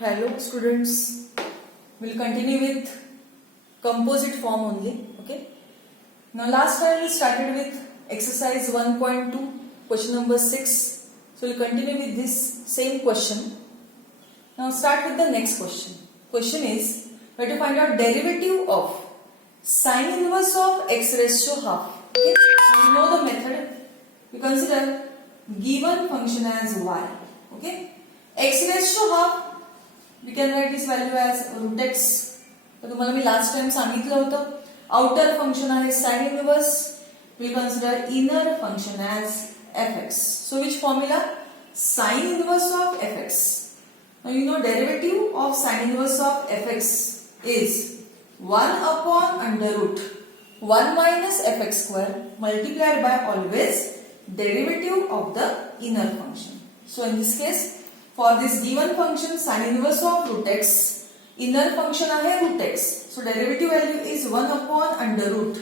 Hello students, we'll continue with composite form only. Okay. Now last time we started with exercise 1.2 question number 6. So we'll continue with this same question. Now start with the next question. Question is, we have to find out derivative of sine inverse of x raised to half. Okay. So you know the method. We consider given function as y. Okay. X raised to half, we can write this value as root x. तर तुम्हाला मी last time सांगितलं होतं outer function आहे sin inverse. We consider inner function as fx. So which formula? Sin inverse of fx. Now you know derivative of sin inverse of fx is 1 upon under root 1 minus fx square multiplied by always derivative of the inner function. So in this case, for this given function sin inverse of root x, inner function आहे root x. So derivative value is 1 upon under root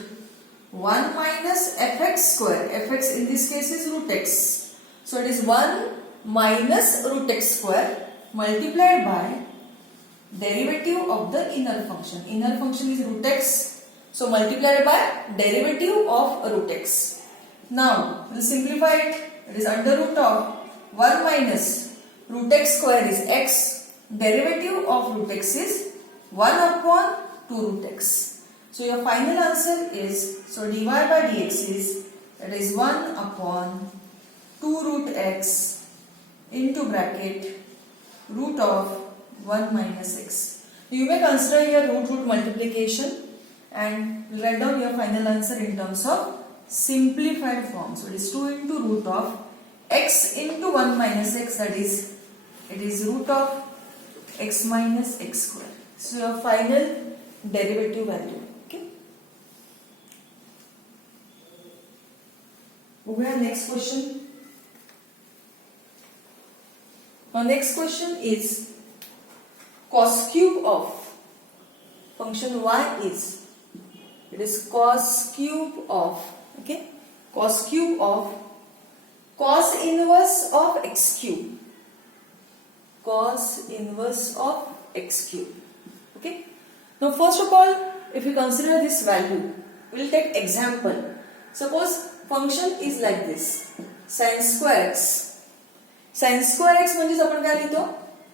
1 minus fx square. Fx in this case is root x. So it is 1 minus root x square multiplied by derivative of the inner function. Inner function is root x. So multiplied by derivative of root x. Now we'll simplify it. It is under root of 1 minus root x square is x. Derivative of root x is 1 upon 2 root x. So your final answer is, so dy by dx is, that is 1 upon 2 root x into bracket root of 1 minus x. You may consider your root multiplication and we'll write down your final answer in terms of simplified form. So it is 2 into root of x into 1 minus x, that is it is root of x minus x square. So your final derivative value. Okay. We have next question. Our next question is cos cube of function y is, it is cos cube of, okay, cos cube of cos inverse of x cube. Cos inverse of x cube. Okay. Now first of all, if you consider this value, we will take example. Suppose function is like this, sin square x. Sin square x म्हणजे आपण काय लिहितो?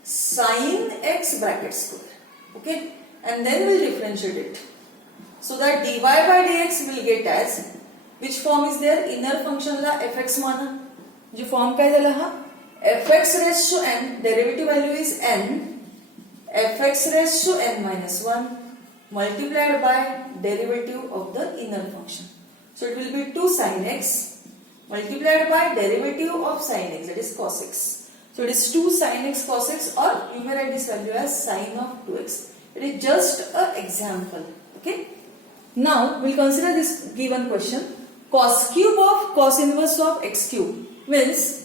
Sin x bracket square. Okay. And then we'll differentiate it. So that dy by dx will get as, which form is there? Inner function La fx माना. जो form काय झाला हा? fx raised to n, derivative value is n, fx raised to n minus 1 multiplied by derivative of the inner function. So it will be 2 sin x multiplied by derivative of sin x, that is cos x. So it is 2 sin x cos x, or you may write this value as sin of 2x. It is just an example. Okay. Now we will consider this given question. Cos cube of cos inverse of x cube means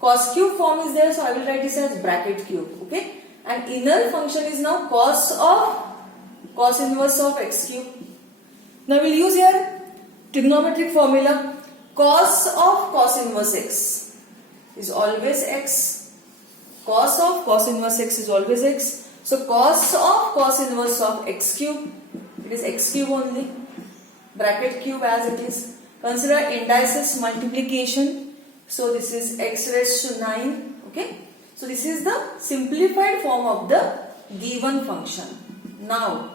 cos cube form is there, so I will write this as bracket cube. Okay. And inner function is now cos inverse of x cube. Now we will use here trigonometric formula. Cos of cos inverse x is always x. Cos of cos inverse x is always x. So cos of cos inverse of x cube, it is x cube only. Bracket cube as it is. Consider indices multiplication. So this is x raised to 9. Okay. So this is the simplified form of the given function. Now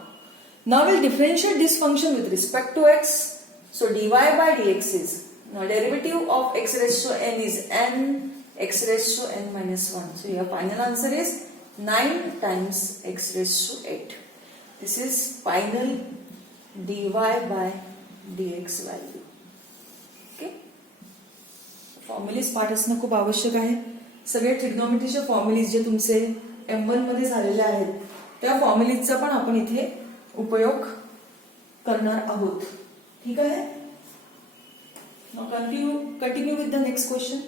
we'll differentiate this function with respect to x. So dy by dx is, now derivative of x raised to n is n, x raised to n minus 1. So your final answer is 9 times x raised to 8. This is final dy by dx value. Okay. फॉर्म्युलीज पाठ असणं खूप आवश्यक आहे. सगळे ट्रिग्नोमेट्रीचे फॉर्म्युलीज जे तुमचे M1 मध्ये झालेले आहेत त्या फॉर्म्युलीजचा पण आपण इथे उपयोग करणार आहोत. ठीक आहे. Now continue with the next question.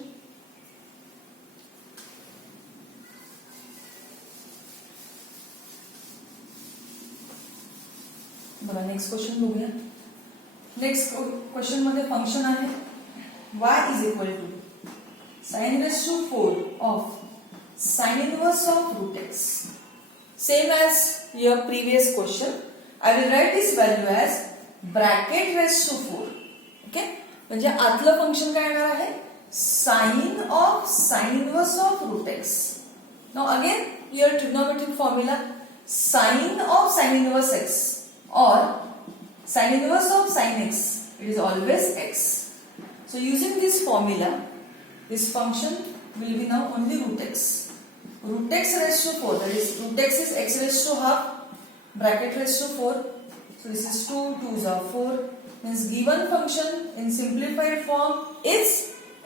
बघा नेक्स्ट क्वेश्चन बघूया. नेक्स्ट क्वेश्चन मध्ये फंक्शन आहे y is equal to sin raised to 4 of sin inverse of root x. Same as your previous question. I will write this value as bracket raised to 4. Okay? म्हणजे आतलं function काय येणार आहे? Sin of sin inverse of root x. Now again your trigonometric formula, sin of sin inverse x or sin inverse of sin x, it is always x. So using this formula, this function will be now only root x. Root x raised to 4, that is root x is x raised to half, bracket raised to 4. So this is 2, 2s are 4. Means given function in simplified form is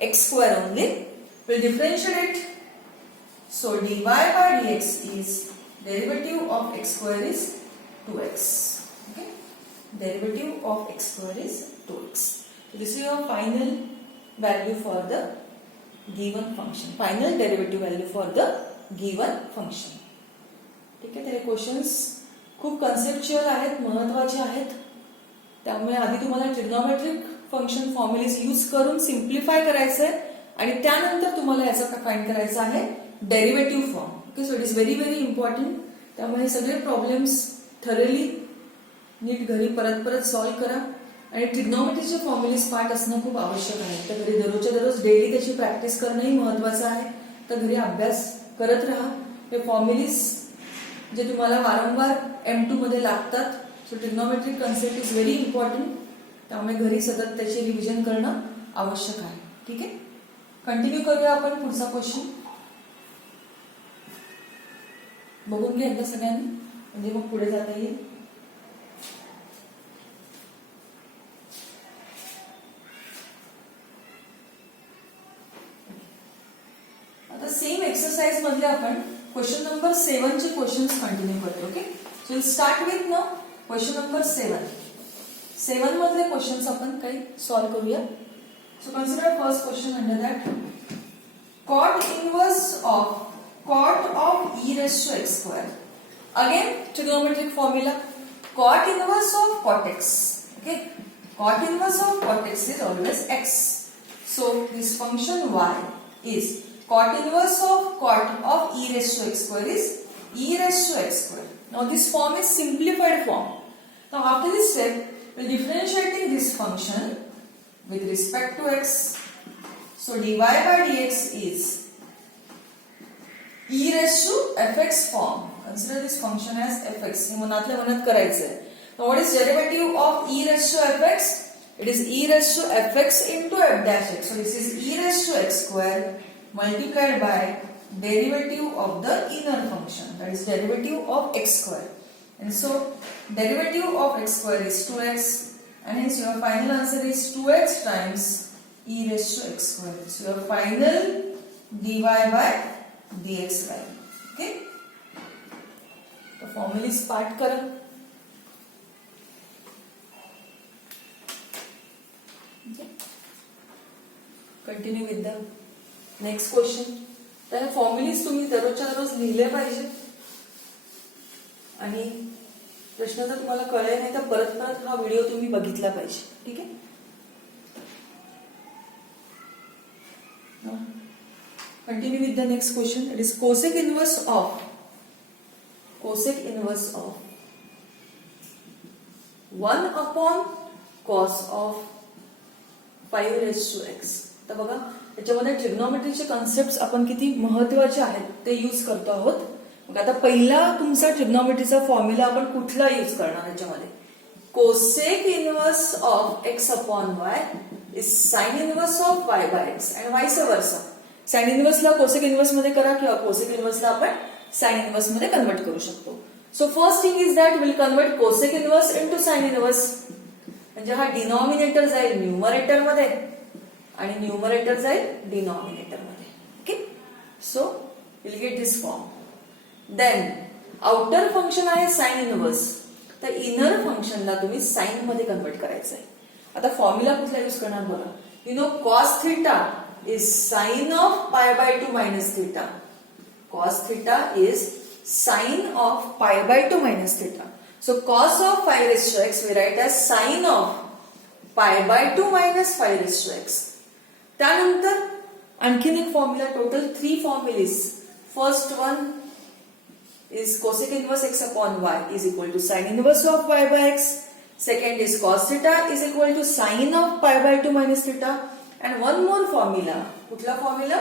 x square only. We'll differentiate it. So dy by dx is derivative of x square is 2x. Okay? Derivative of x square is 2x. So this is your final value for the given function. Final derivative value for the given function. ठीक आहे, तर questions खूप conceptual आहेत, महत्त्वाचे आहेत. त्यामुळे आधी तुम्हाला ट्रिग्नोमेट्रिक फंक्शन फॉर्म्युलेज यूज करून सिम्प्लिफाय करायचं आहे आणि त्यानंतर तुम्हाला याचं फाइंड करायचं आहे derivative form. Okay, so it is very very important. त्यामुळे सगळे प्रॉब्लेम्स थरली नीट घरी परत परत सॉल्व्ह करा आणि ट्रिग्नोमेट्रीचे फॉर्म्युलेज पार्ट असणं खूप आवश्यक आहे. तर घरी दररोजच्या दररोज डेली त्याची प्रॅक्टिस करणंही महत्त्वाचं आहे. तर घरी अभ्यास करत राहा. हे फॉर्म्युलेज जे तुम्हाला वारंवार M2 मध्ये लागतात. So trigonometric concept is very important. त्यामुळे घरी सतत त्याचे रिव्हिजन करणं आवश्यक आहे. ठीक आहे, कंटिन्यू करूया आपण पुढचा क्वेश्चन. बघून घ्या एकदा सगळ्यांनी, म्हणजे मग पुढे जाता येईल. आता सेम एक्सरसाइज मध्ये आपण क्वेश्चन नंबर 7 चे क्वेश्चन्स कंटिन्यू करतो. Okay, so will start with now question number 7. 7 मधले क्वेश्चन्स आपण काही सॉल्व्ह करूया. So consider first question under that cot inverse of cot of e raised to x square. Again trigonometric formula, cot inverse of cot x. Okay, cot inverse of cot x is always x. So this function y is cot inverse of cot of e raised to x square is e raised to x square. Now this form is simplified form. Now after this step, we will differentiating this function with respect to x. So dy by dx is e raised to fx form. Consider this function as fx. हे मनातल्या मनात करायचं आहे. Now what is derivative of e raised to fx? It is e raised to fx into f dash x. So this is e raised to x square multiplied by derivative of the inner function, that is derivative of x square. And so derivative of x square is 2x, and hence your final answer is 2x times e raised to x square. So your final dy by dx value. Okay, the formula is part करा. Okay, continue with the next question. तर formulas तुम्ही दररोजच्या दररोज लिहिले पाहिजे आणि प्रश्न जर तुम्हाला कळले नाही तर परत परत हा व्हिडिओ तुम्ही बघितला पाहिजे. ठीक आहे, continue with the next question. It is cosec inverse of 1 upon cos of 5 raised to x. तर बघा त्याच्यामध्ये ट्रिग्नोमेट्रीचे कन्सेप्ट आपण किती महत्वाचे आहेत ते यूज करतो आहोत. मग आता पहिला तुमचा ट्रिग्नोमेट्रीचा फॉर्म्युला आपण कुठला यूज करणार याच्यामध्ये? Cosec inverse of x upon y is sine inverse of y by x and vice versa. Sine इनवर्सला कोसेक इनवर्स मध्ये करा किंवा कोसेक इनवर्सला आपण साइन इनवर्स मध्ये कन्वर्ट करू शकतो. So first thing is that will convert cosec inverse into sine inverse. म्हणजे हा डिनॉमिनेटर जाईल न्यूमरेटर मध्ये आणि न्यूमरेटर जाईल डिनॉमिनेटर मध्ये. Okay, so will get this form. Then outer function आहे साइन इनवर्स, तर इनर फंक्शनला तुम्ही साइन मध्ये कन्वर्ट करायचं आहे. आता फॉर्म्युला कुठला यूज करणार बघा. You know cos theta is sine of pi by 2 minus theta. Cos theta is sine of pi by 2 minus theta. So cos of 5 raised to x we write as sine of pi by 2 minus 5 raised to x. त्यानंतर आणखीन एक formula, total 3 formulas. First one is cosec inverse x upon y is equal to sin inverse of y by x. Second is cos theta is equal to sin of pi by 2 minus theta. And one more formula. Kutla formula?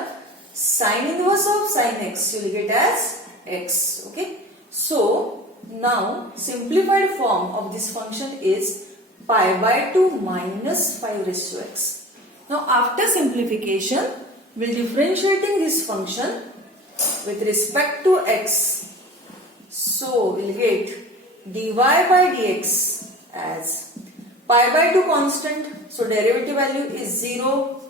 Sin inverse of sin x you will get as x. Okay. So now simplified form of this function is pi by 2 minus 5 raised to x. Now after simplification, we will differentiating this function with respect to x. So we will get dy by dx as pi by 2 constant. So derivative value is 0.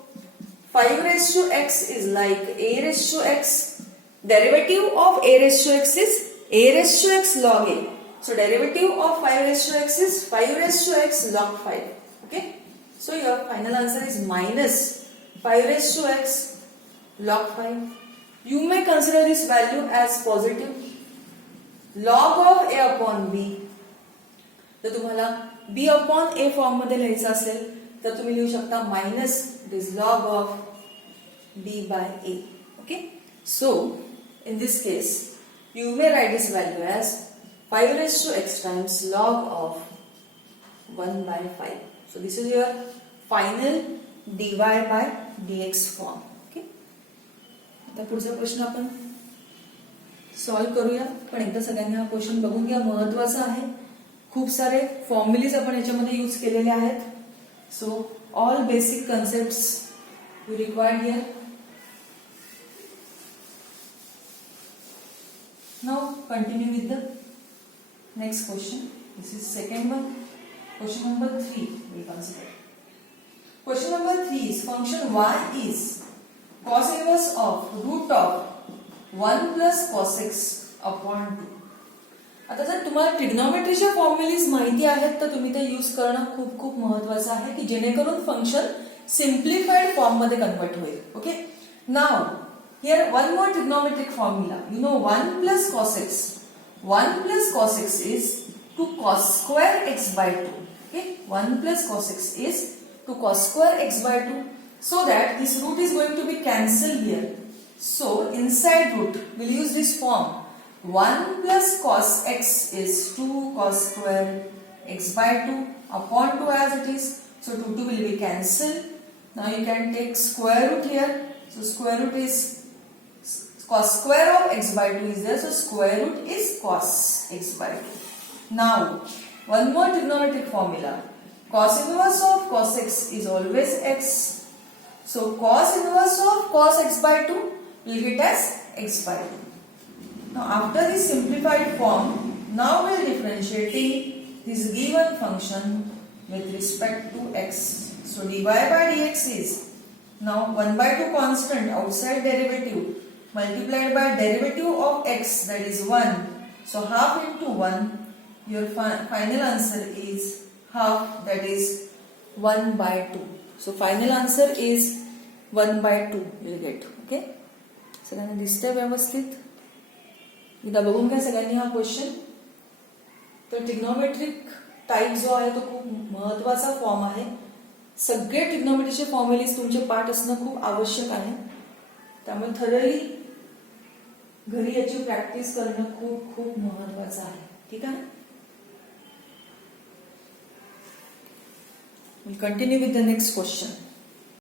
5 raised to x is like a raised to x. Derivative of a raised to x is a raised to x log a. So derivative of 5 raised to x is 5 raised to x log 5. Okay. So your final answer is minus 5 raised to x log 5. You may consider this value as positive. Log of a upon b. जर तुम्हाला b upon a form मध्ये लिहायचं असेल तर तुम्ही लिहू शकता minus it is log of b by a. Okay. So in this case you may write this value as 5 raised to x times log of 1 by 5. So this is your final dy by dx form. Okay. आता पुढचा प्रश्न आपण solve करूया. पण एकदा सगळ्यांनी हा question बघून घ्या, महत्त्वाचा आहे. खूप सारे फॉर्म्युलीज आपण याच्यामध्ये यूज केलेले आहेत. So all basic concepts you required here. Now continue with the next question. This is second one. Question number 3 we consider. Question number 3 is function y is cos inverse of root of 1 plus cos x upon 2. आता जर तुम्हाला ट्रिग्नोमेट्रीच्या फॉर्म्युलीज माहिती आहेत तर तुम्ही ते use करणं खूप खूप महत्त्वाचं आहे की जेणेकरून फंक्शन सिम्प्लिफाईड फॉर्म मध्ये कन्वर्ट होईल. Okay. Now here one more trigonometric formula. You know 1 plus cos x. 1 plus cos x is to cos square x by 2. Okay. 1 plus cos x is to cos square x by 2. So that this root is going to be cancelled here. So inside root we'll use this form. 1 plus cos x is 2 cos square x by 2 upon 2 as it is. So 2 will be cancelled. Now you can take square root here. So square root is cos square of x by 2 is there. So square root is cos x by 2. Now one more trigonometric formula. Cos inverse of cos x is always x. So cos inverse of cos x by 2 will get as x by 2. Now after this simplified form, now we are differentiating this given function with respect to x. So dy by dx is now 1 by 2 constant outside derivative multiplied by derivative of x, that is 1. So half into 1, your final answer is half, that is 1 by 2. So final answer is 1 by 2 you will get. Okay. सगळ्यांना दिसतंय व्यवस्थित? एकदा बघून घ्या सगळ्यांनी हा question. तर trigonometric type जो आहे तो खूप महत्त्वाचा फॉर्म आहे. सगळे ट्रिग्नोमेट्रीचे फॉर्म्युलीज तुमचे पाठ असणं खूप आवश्यक आहे. त्यामुळे थरली घरी याची प्रॅक्टिस करणं खूप खूप महत्त्वाचं आहे. ठीक आहे. We'll continue with the next question.